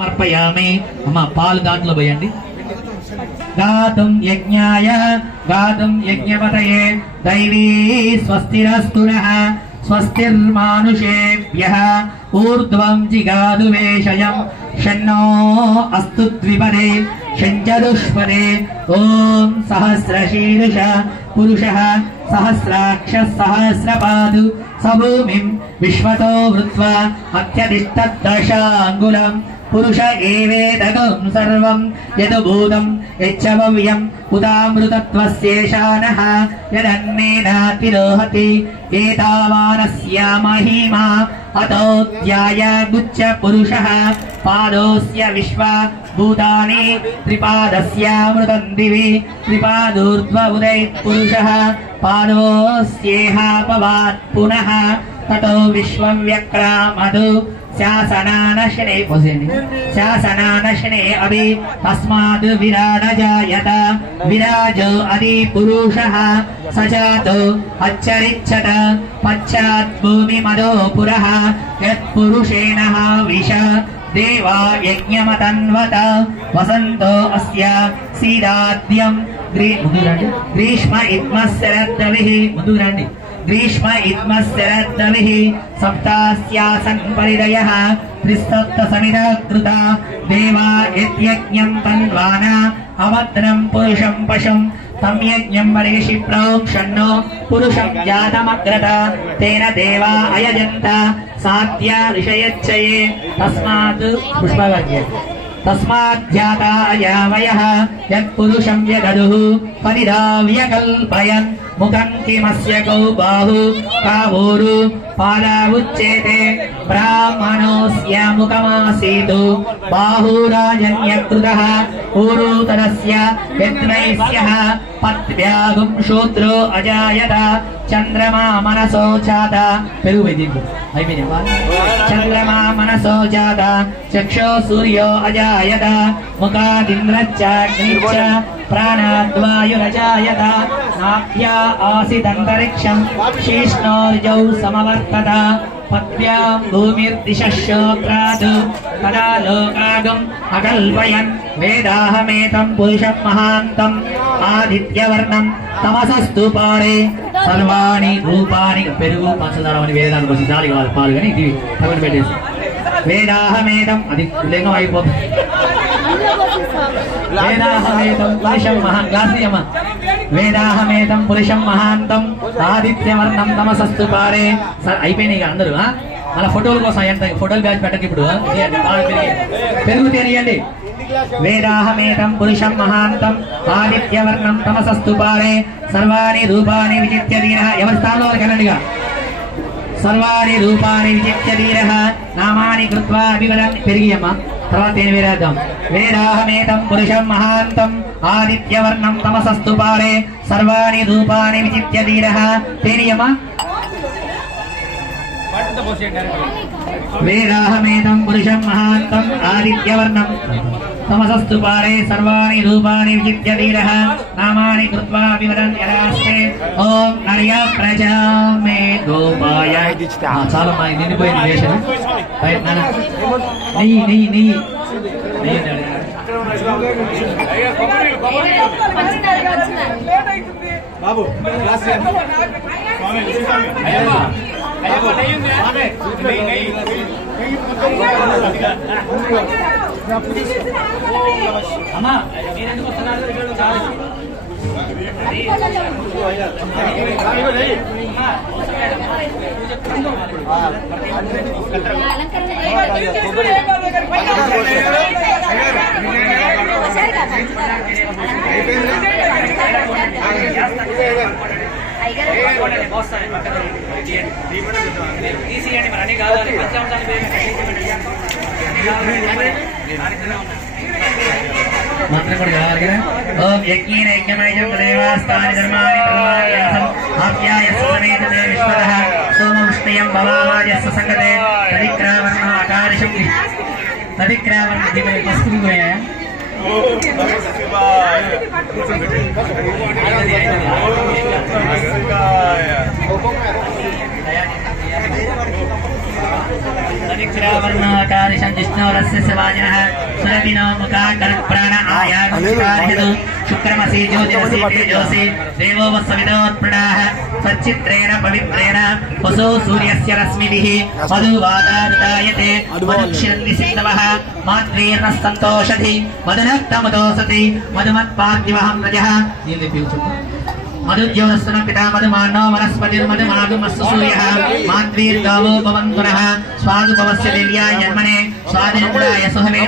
సమర్పయామి. అమ్మ పాలు దాంట్లో పోయండి. గాతుం యజ్ఞాయ గాతుం యజ్ఞపతయే. దైవీ స్వస్తిరస్తు నః స్వస్తిర్మానుషేభ్యः. ఊర్ధ్వం జిగాదు వేషయం. షన్నో అస్తు ద్విపదే షంచదుష్పదే ఓం సహస్రశీర్ష పురుషः సహస్రాక్ష సహస్రపాదు. సభూమిం విశ్వతో వృత్వా అత్యధిష్టదశాంగులం పురుష ఏవేదగం సర్వం యదుభూతం యచ్చవ్యం ఉదామృతత్వస్యేషానః యదన్నేనాతిరోహతి ఏతావానస్య మహిమా అతోధ్యాయ గుచ్చ పురుషः పాదోస్య విశ్వ భూతాని త్రిపాదస్యామృతం దివి త్రిపాదూర్ధ్వ ఉదయ పురుషः పాదోస్యేహాపవాత్ పునః తతో విశ్వం వ్యక్రామదు శాసనానశనే పోసేయండి. శాసనానశనే అభి. తస్మాత్ విరాడ జాయత విరాజో అది పురుష. సజాతో అచ్చరిచ్చత పశ్చాత్ భూమి మదో పుర. యత్పురుషేణ విష. దేవా యజ్ఞమతన్వత. వసంతో అస్య సీదాద్యం. గ్రీ ముందుకు రండి. గ్రీష్మ ఇత్మశరద్రవిః ముందుకు రండి. గ్రీష్మ ఇత్మశరద్రవిః సప్తాస్యాసన్ పరిదయః త్రిస్తప్త సమిద కృత దేవా యజ్ఞం తన్వాన అవత్రం పురుషం పశం తం యజ్ఞం వరేషి ప్రోక్షన్నో పురుషం జాతమగ్రత తేన దేవా అయజంత సాధ్య ఋషయచ్చయే తస్మాత్ పుష్పవర్గ్య తస్మాజ్జాతా అయావయః యత్పురుషం యదదుః పరిధావ్య కల్పయన్ ముఖం కిమస్య కౌ బాహు కావూరు పాదావుచ్చేతే బ్రాహ్మణోస్య ముఖమాసీతు బాహురాజన్యకృతः ఊరుతరస్య యత్నైస్యः పత్వ్యాగుం శూద్రో అజాయత చంద్రమా మనసో చాత పెరుగు వైద్యుడు అయిపోయింది చంద్రమా మనసో జాత. చక్షో సూర్యో అజాయత. ముఖాదింద్రచ్చాగ్నిచ్చ ప్రాణాద్వాయురజాయత. నాభ్యా ఆసిదంతరిక్షం శీష్ణోర్జౌ సమవర్తత. పద్భ్యాం భూమిర్దిశశ్రోత్రాత్ తదా లోకాగం అకల్పయన్ వేదాహమేతం పురుషం మహాంతం ఆదిత్యవర్ణం తమసస్తు పారే సర్వాణి రూపాని పెరుగు పంచదార అని వేదానికి వచ్చి జాలి కావాలి పాలు కానీ ఇది పక్కన పెట్టేసి వేదాహమేతం అది లింగం అయిపోతుంది వేదాహమేతం పురుషం గ్లాస్ అమ్మ వేదాహమేతం పురుషం మహాంతం. ఆదిత్యవర్ణం తమసస్తు పారే. సరే అయిపోయినాయి అందరూ మన ఫోటోల కోసం ఎంత ఫోటోలు బ్యాచ్ పెట్టక ఇప్పుడు? తీయండి, పాలు పెరిగి. వేదాహమేతం పురుషం మహాంతం. ఆదిత్యవర్ణం తమసస్తు పారే. సర్వాణి రూపాన్ని విచిత్య దీన. ఎవరి స్థానంలో వారికి అనండిగా సర్వాణి రూపాన్ని విచిత్య ధీర నామాని కృత్వా అభివదన్ పెరిగియమ్మ తర్వాత ఏం వేరేద్దాం వేదాహమేతం పురుషం మహాంతం ఆదిత్యవర్ణం తమసస్తు పారే. సర్వాణి రూపాని విచిత్య ధీర. తేనియమ్మ వేదాహమేతం పురుషం మహాంతం ఆదిత్యవర్ణం. తమసస్తు పారే సర్వాణి రూపాని విచిత్య ధీర నామాని కృత్వా వివదన్ యదాస్తే ఓం నర్య ప్రజా మే గోపాయ ఆ, చాలా మా నిండిపోయింది వేషం రైట్ నాన్న నెయ్యి నెయ్యి నెయ్యి నెయ్యి నాన్న. అమ్మా మీరెందుకు వస్తున్నారు తీసియండి మరి అన్ని కావాలి పంచాంశాలు మంత్రం కూడా చదవాలి ఓం యజ్ఞేన యజ్ఞమయం దేవాస్తాని ధర్మాని ప్రవాయాసం ఆప్యాయస్య సమేత దేవేశ్వరః సోమముష్ణయం భవావాజస్య సంగతే తదిక్రావర్ణ పోయా పరీక్షరావర్ణాకారిషం విష్ణోరస్య శివాజినః సురభినో ముఖాకర ప్రాణ ఆయాగమిషార్యదు శుక్రమసి జ్యోతిరసి తేజోసి దేవో వస్సవిదోత్ప్రణాః సచ్చిత్రేణ పవిత్రేణ వసో సూర్యస్య రశ్మిభిः మధువాదారుదాయతే మనుష్యంది సింధవः మాత్రీర్నస్తంతోషధి మధునక్తమదోసతి మధుమత్పాద్దివహం రజः నీళ్ళు పీల్చు మధుజ్యోత్సన మాధు మధుమానో వనస్పతిర్మధుమాగుమస్సు సూర్యః మాద్వీర్గావో స్వాదు భవస్య దివ్యాయ జన్మనే స్వాదినుడాయ సుహమే